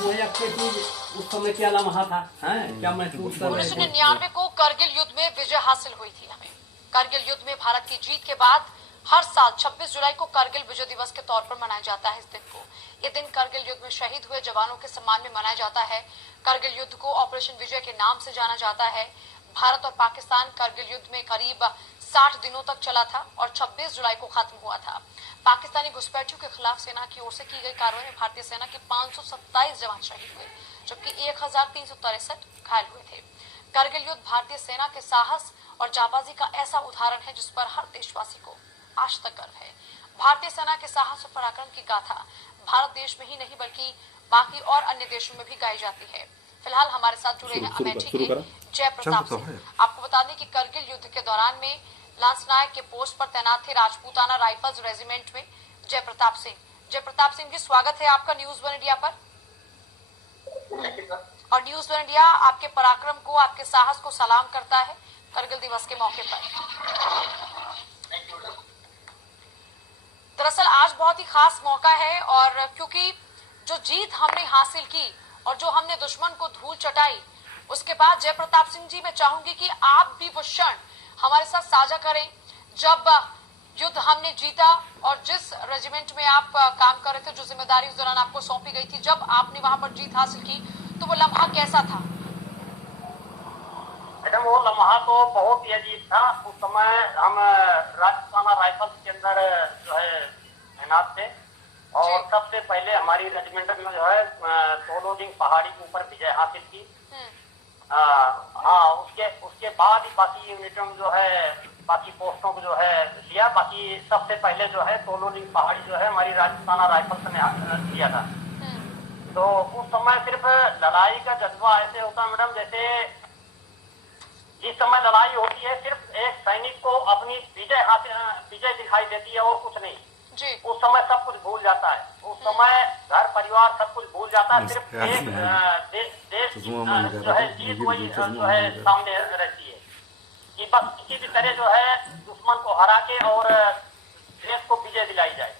वो उस समय क्या लम्हा था, क्या महसूस कर रहे थे? 1999 को करगिल युद्ध में विजय हासिल हुई थी हमें। करगिल युद्ध में भारत की जीत के बाद हर साल 26 जुलाई को करगिल विजय दिवस के तौर पर मनाया जाता है। इस दिन को, ये दिन करगिल युद्ध में शहीद हुए जवानों के सम्मान में मनाया जाता है। करगिल युद्ध को ऑपरेशन विजय के नाम से जाना जाता है। भारत और पाकिस्तान करगिल युद्ध में करीब 60 दिनों तक चला था और 26 जुलाई को खत्म हुआ था। पाकिस्तानी घुसपैठियों के खिलाफ सेना की ओर से की गई कार्रवाई में भारतीय सेना के 527 जवान शहीद हुए, जबकि 1363 घायल हुए थे। करगिल युद्ध भारतीय सेना के साहस और जाबाजी का ऐसा उदाहरण है जिस पर हर देशवासी को आज तक गर्व है। भारतीय सेना के साहस और पराक्रम की गाथा भारत देश में ही नहीं बल्कि बाकी और अन्य देशों में भी गाई जाती है। फिलहाल हमारे साथ जुड़े हैं अमेठी के जय प्रताप सिंह। आपको बता दें कि करगिल युद्ध के दौरान में लांस नायक के पोस्ट पर तैनात थे राजपूताना राइफल्स रेजिमेंट में जय प्रताप सिंह। जय प्रताप सिंह जी, स्वागत है आपका न्यूज वन इंडिया पर। और न्यूज वन इंडिया आपके पराक्रम को, आपके साहस को सलाम करता है करगिल दिवस के मौके पर। दरअसल आज बहुत ही खास मौका है और क्योंकि जो जीत हमने हासिल की और जो हमने दुश्मन को धूल चटाई, उसके बाद जय प्रताप सिंह जी मैं चाहूंगी कि आप भी वो क्षण हमारे साथ साझा करें जब युद्ध हमने जीता और जिस रेजिमेंट में आप काम कर रहे थे, जो जिम्मेदारी उस दौरान आपको सौंपी गई थी, जब आपने वहां पर जीत हासिल की तो वो लम्हा कैसा था? मैडम, वो लम्हा तो बहुत ही अजीब था। उस समय हम राजपूताना राइफल्स के अंदर जो है तैनात थे और सबसे पहले हमारी रेजिमेंट में जो है सोलोजिंग पहाड़ी के ऊपर विजय हासिल की। हाँ, उसके बाद ही बाकी यूनिटों में जो है बाकी पोस्टों को जो है लिया। बाकी सबसे पहले जो है सोलोजिंग पहाड़ी जो है हमारी राजपूताना राइफल्स ने लिया था। तो उस समय सिर्फ लड़ाई का जज्बा ऐसे होता है मैडम, जैसे जिस समय लड़ाई होती है सिर्फ एक सैनिक को अपनी विजय दिखाई देती है और कुछ नहीं। उस समय सब कुछ भूल जाता है। उस समय घर परिवार सब कुछ भूल जाता है। सिर्फ एक देश जो है जीत वही जो है सामने रहती है कि बस किसी भी तरह जो है दुश्मन को हरा के और देश को विजय दिलाई जाए।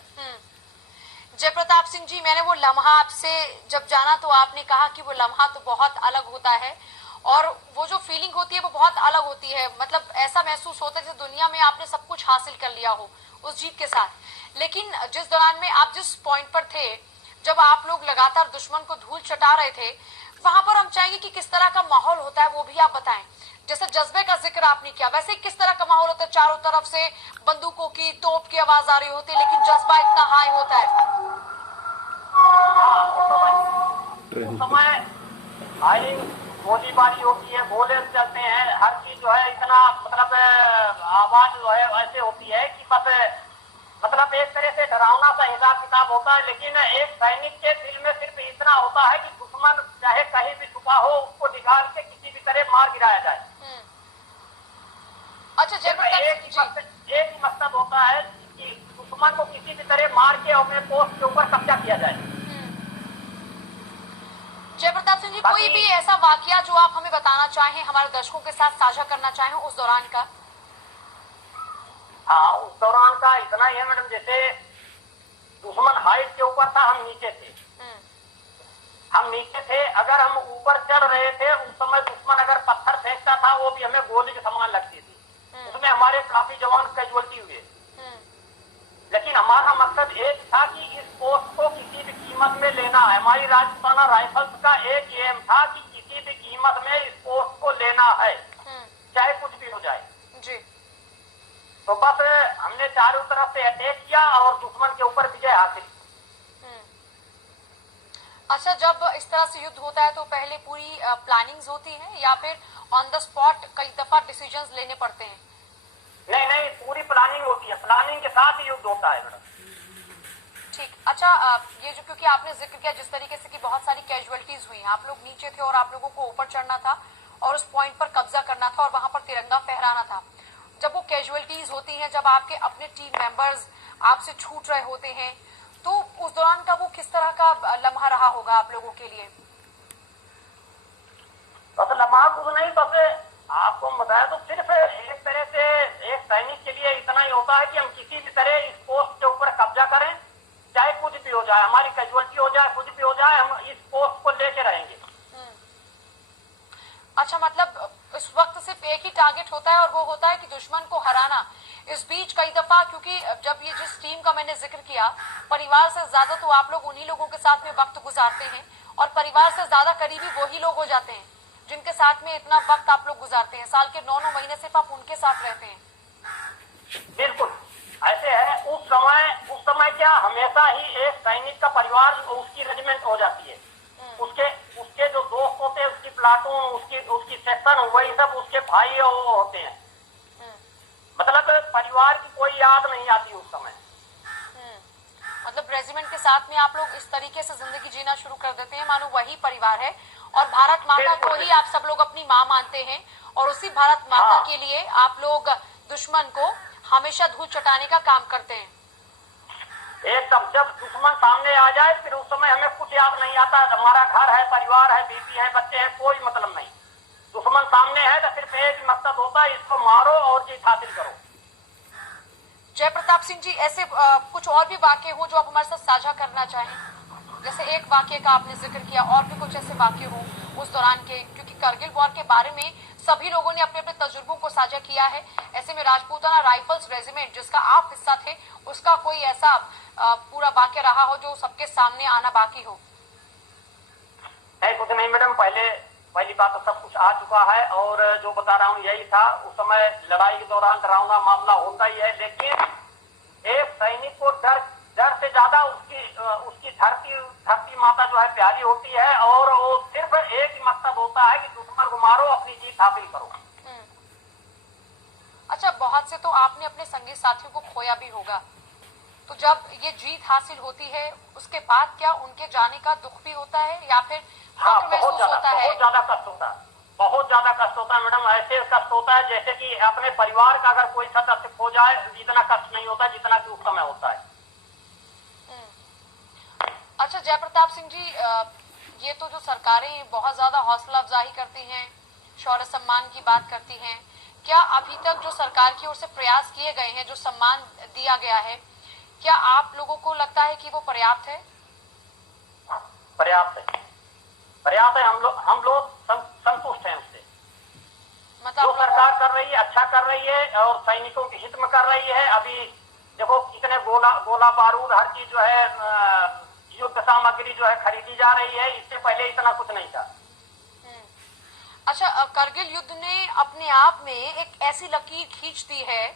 जय प्रताप सिंह जी, मैंने वो लम्हा आपसे जब जाना तो आपने कहा कि वो लम्हा तो बहुत अलग होता है और वो जो फीलिंग होती है वो बहुत अलग होती है। मतलब ऐसा महसूस होता है जैसे दुनिया में आपने सब कुछ हासिल कर लिया हो उस जीत के साथ। लेकिन जिस दौरान में आप जिस पॉइंट पर थे, जब आप लोग लगातार दुश्मन को धूल चटा रहे थे, वहां पर हम चाहेंगे कि किस तरह का माहौल होता है वो भी आप बताएं। जैसे जज्बे का जिक्र आपने किया, वैसे किस तरह का माहौल होता है? चारों तरफ से बंदूकों की, तोप की आवाज आ रही होती है, लेकिन जज्बा इतना हाई होता है। उस समय भाई गोलीबारी होती है, गोले चलते हैं, हर चीज जो है इतना मतलब आवाज जो है ऐसे होती है कि बस मतलब एक तरह से डरावना सा हिसाब किताब होता है। लेकिन एक सैनिक के दिल में सिर्फ इतना होता है कि दुश्मन चाहे कहीं भी छुपा हो उसको निकाल के किसी भी तरह मार गिराया जाए। अच्छा, एक ही मकसद होता है कि दुश्मन को किसी भी तरह मार के अपने पोस्ट के ऊपर कब्जा किया जाए। जय प्रताप सिंह जी, कोई भी ऐसा वाकया जो आप हमें बताना चाहें, हमारे दर्शकों के साथ साझा करना चाहें उस दौरान का? हाँ, उस दौरान का इतना ही है मैडम, जैसे दुश्मन हाइट के ऊपर था, हम नीचे थे। अगर हम ऊपर चढ़ रहे थे उस समय दुश्मन अगर पत्थर फेंकता था वो भी हमें गोली के समान लगती थी। उसमें हमारे काफी जवान कैजुअल्टी हुए। लेकिन हमारा मकसद एक था कि इस पोस्ट को किसी भी कीमत में लेना है। हमारी राजपूताना राइफल्स का एक एम था कि किसी भी कीमत में इस पोस्ट को लेना है, चाहे कुछ भी हो जाए। तो बस हमने चारों तरफ से अटैक किया और दुश्मन के ऊपर विजय हासिल। अच्छा, जब इस तरह से युद्ध होता है तो पहले पूरी प्लानिंग्स होती है या फिर ऑन द स्पॉट कई दफा डिसीजंस लेने पड़ते हैं? नहीं, पूरी प्लानिंग होती है। प्लानिंग के साथ ही युद्ध होता है मैडम। ठीक। अच्छा, ये जो क्योंकि आपने जिक्र किया जिस तरीके से कि बहुत सारी कैजुअलिटीज हुई, आप लोग नीचे थे और आप लोगों को ऊपर चढ़ना था और उस पॉइंट पर कब्जा करना था और वहां पर तिरंगा फहराना था। जब वो कैजुअलिटीज होती हैं, जब आपके अपने टीम मेंबर्स आपसे छूट रहे होते हैं, तो उस दौरान का वो किस तरह का लम्हा रहा होगा आप लोगों के लिए? बस लम्हा कुछ नहीं, बस आपको बताया तो सिर्फ एक तरह से एक सैनिक के लिए इतना ही होता है कि हम किसी भी तरह इस पोस्ट के ऊपर कब्जा करें, चाहे कुछ भी हो जाए, हमारी कैजुअलिटी हो जाए, कुछ भी हो जाए, हम इस पोस्ट को अच्छा, मतलब इस वक्त सिर्फ एक ही टारगेट होता है और वो होता है कि दुश्मन को हराना। इस बीच कई दफा, क्योंकि जब ये जिस टीम का मैंने जिक्र किया, परिवार से ज्यादा तो आप लोग उन्हीं लोगों के साथ में वक्त गुजारते हैं और परिवार से ज्यादा करीबी वही लोग हो जाते हैं जिनके साथ में इतना वक्त आप लोग गुजारते हैं। साल के 9-9 महीने सिर्फ आप उनके साथ रहते हैं। बिल्कुल ऐसे है। उस समय क्या हमेशा ही एक सैनिक का परिवार उसकी रेजिमेंट हो जाती है। उसके जो दोस्त होते हैं, उसकी प्लाटून, उसकी सेक्शन, वही सब उसके भाई होते हैं। मतलब परिवार की कोई याद नहीं आती उस समय। मतलब रेजिमेंट के साथ में आप लोग इस तरीके से जिंदगी जीना शुरू कर देते हैं मानो वही परिवार है और भारत माता को ही आप सब लोग अपनी माँ मानते हैं और उसी भारत माता के लिए आप लोग दुश्मन को हमेशा धूल चटाने का काम करते हैं। एकदम, जब दुश्मन सामने आ जाए फिर उस समय हमें कुछ याद नहीं आता। हमारा घर है, परिवार है, बीवी है, बच्चे हैं, कोई मतलब नहीं। दुश्मन सामने है तो सिर्फ एक मकसद होता है, इसको मारो और जीत हासिल करो। जय प्रताप सिंह जी, ऐसे कुछ और भी वाक्य हो जो आप हमारे साथ साझा करना चाहें? जैसे एक वाक्य का आपने जिक्र किया, और भी कुछ ऐसे वाक्य हो उस दौरान के, क्योंकि करगिल वॉर के बारे में सभी लोगों ने अपने अपने तजुर्बों को साझा किया है। ऐसे में राजपूताना राइफल्स रेजिमेंट जिसका आप हिस्सा थे, उसका कोई ऐसा पूरा वाक्य रहा हो जो सबके सामने आना बाकी हो? कुछ नहीं मैडम, पहली बात तो सब कुछ आ चुका है और जो बता रहा हूँ यही था। उस समय लड़ाई के दौरान डरावना मामला होता ही है, लेकिन एक सैनिक को डर से ज्यादा उसकी धरती माता जो है प्यारी होती है और वो सिर्फ एक ही मकसद होता है कि दुश्मन को मारो, अपनी जीत हासिल करो। अच्छा, बहुत से तो आपने अपने संगी साथियों को खोया भी होगा, तो जब ये जीत हासिल होती है उसके बाद क्या उनके जाने का दुख भी होता है या फिर बहुत ज्यादा कष्ट होता है। बहुत ज्यादा कष्ट होता है मैडम। ऐसे कष्ट होता है जैसे कि अपने परिवार का अगर कोई सदस्य खो जाए, इतना कष्ट नहीं होता जितना कि उस समय होता है। अच्छा जय प्रताप सिंह जी, ये तो जो सरकारें बहुत ज्यादा हौसला अफजाई करती हैं, शौर्य सम्मान की बात करती हैं, क्या अभी तक जो सरकार की ओर से प्रयास किए गए हैं, जो सम्मान दिया गया है, क्या आप लोगों को लगता है कि वो पर्याप्त है? पर्याप्त है। हम लोग संतुष्ट हैं उससे। मतलब जो सरकार कर रही है अच्छा कर रही है और सैनिकों के हित में कर रही है। अभी देखो कितने गोला बारूद हर चीज जो है, युद्ध सामग्री जो है खरीदी जा रही है। इससे पहले इतना कुछ नहीं था। अच्छा, करगिल युद्ध ने अपने आप में एक ऐसी लकीर खींच दी है,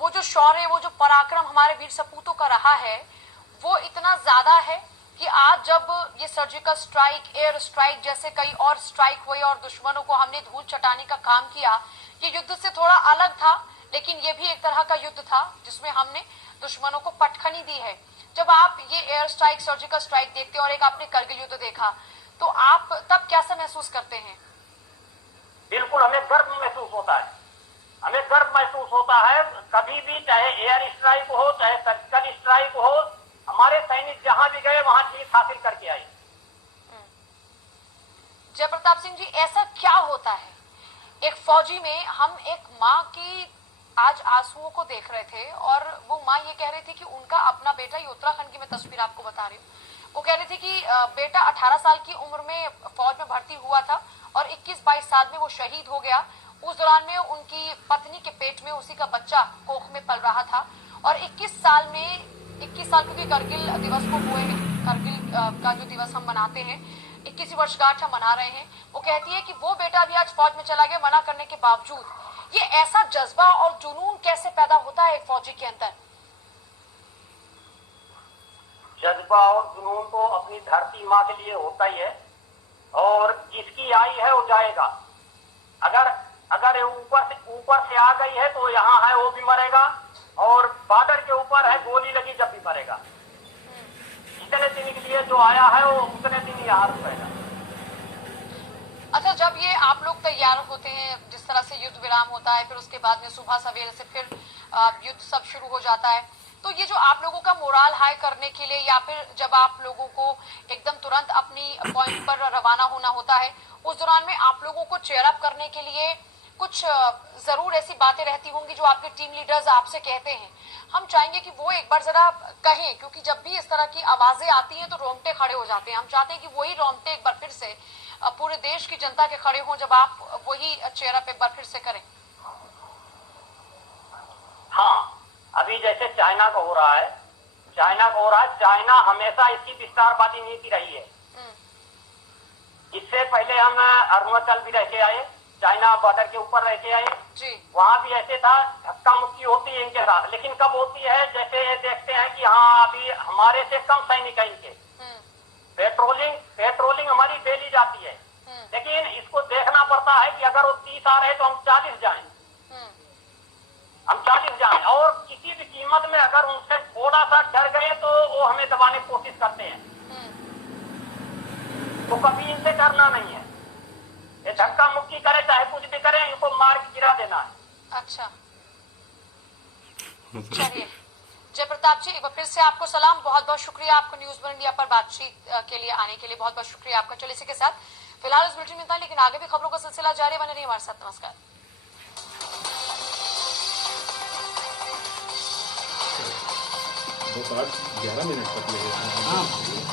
वो जो शौर्य, वो जो पराक्रम हमारे वीर सपूतों का रहा है, वो इतना ज्यादा है कि आज जब ये सर्जिकल स्ट्राइक, एयर स्ट्राइक जैसे कई और स्ट्राइक हुई और दुश्मनों को हमने धूल चटाने का काम किया, ये युद्ध से थोड़ा अलग था, लेकिन ये भी एक तरह का युद्ध था जिसमें हमने दुश्मनों को पटखनी दी है। जब आप ये एयर स्ट्राइक, सर्जिकल स्ट्राइक देखते हैं और एक आपने करगिल युद्ध देखा, तो आप तब कैसा महसूस करते हैं? बिल्कुल, हमें गर्व महसूस होता है। कभी भी, चाहे एयर स्ट्राइक हो, चाहे सर्जिकल स्ट्राइक हो, हमारे सैनिक जहां भी गए वहां जीत हासिल करके आए। जय प्रताप सिंह जी, ऐसा क्या होता है एक फौजी में? हम एक माँ की आज आंसुओं को देख रहे थे और वो माँ ये कह रही थी कि उनका अपना बेटा, ये उत्तराखंड की मैं तस्वीर आपको बता रही हूँ, वो कह रही थी कि बेटा 18 साल की उम्र में फौज में भर्ती हुआ था और 21-22 साल में वो शहीद हो गया। उस दौरान में उनकी पत्नी के पेट में उसी का बच्चा कोख में पल रहा था और 21 साल क्योंकि करगिल दिवस को हुए हैं, करगिल का जो दिवस हम मनाते हैं, 21वीं वर्षगांठ हम मना रहे हैं। वो कहती है कि वो बेटा भी आज फौज में चला गया मना करने के बावजूद। ये ऐसा जज्बा और जुनून कैसे पैदा होता है एक फौजी के अंदर? जज्बा और जुनून तो अपनी धरती माँ के लिए होता ही है और जिसकी आई है वो जाएगा। अगर ऊपर से आ गई है तो यहाँ है वो भी मरेगा और बॉर्डर के ऊपर है, गोली लगी जब भी मरेगा। जितने दिन के लिए जो आया है वो उतने दिन यहाँ रुकेगा। अच्छा, जब ये आप लोग तैयार होते हैं, जिस तरह से युद्ध विराम होता है, फिर उसके बाद में सुबह सवेरे से फिर युद्ध सब शुरू हो जाता है, तो ये जो आप लोगों का मोराल हाई करने के लिए या फिर जब आप लोगों को एकदम तुरंत अपनी पॉइंट पर रवाना होना होता है, उस दौरान में आप लोगों को चेयर अप करने के लिए कुछ जरूर ऐसी बातें रहती होंगी जो आपके टीम लीडर्स आपसे कहते हैं। हम चाहेंगे कि वो एक बार जरा कहें, क्योंकि जब भी इस तरह की आवाजें आती हैं तो रोंगटे खड़े हो जाते हैं। हम चाहते हैं कि वही रोंगटे एक बार फिर से पूरे देश की जनता के खड़े हों जब आप वही चेहरा एक बार फिर से करें? हाँ, अभी जैसे चाइना का हो रहा है, चाइना हमेशा इसकी विस्तारवादी नीति रही है। इससे पहले हम अरुणाचल भी रह के आए, चाइना बॉर्डर के ऊपर रह के आए जी। वहाँ भी ऐसे था, धक्का मुक्की होती है इनके साथ, लेकिन कब होती है जैसे देखते हैं कि हाँ अभी हमारे से कम सैनिक है इनके, पेट्रोलिंग हमारी डेली जाती है, लेकिन इसको देखना पड़ता है कि अगर वो 30 आ रहे तो हम 40 जाएं, और किसी भी कीमत में अगर उनसे थोड़ा सा डर गए तो वो हमें दबाने की कोशिश करते हैं। तो कभी इनसे डरना नहीं है, ये धक्का मुक्की करे चाहे कुछ भी करे, इनको मार के गिरा देना है। अच्छा, चलिए जय प्रताप जी, एक बार फिर से आपको सलाम, बहुत बहुत शुक्रिया आपको न्यूज वन इंडिया पर बातचीत के लिए आने के लिए, बहुत बहुत शुक्रिया आपका। चलिए इसी के साथ फिलहाल इस बुलेटिन में था, लेकिन आगे भी खबरों का सिलसिला जारी, बने रहिए हमारे साथ। नमस्कार। बस आज 11 मिनट तक लगे।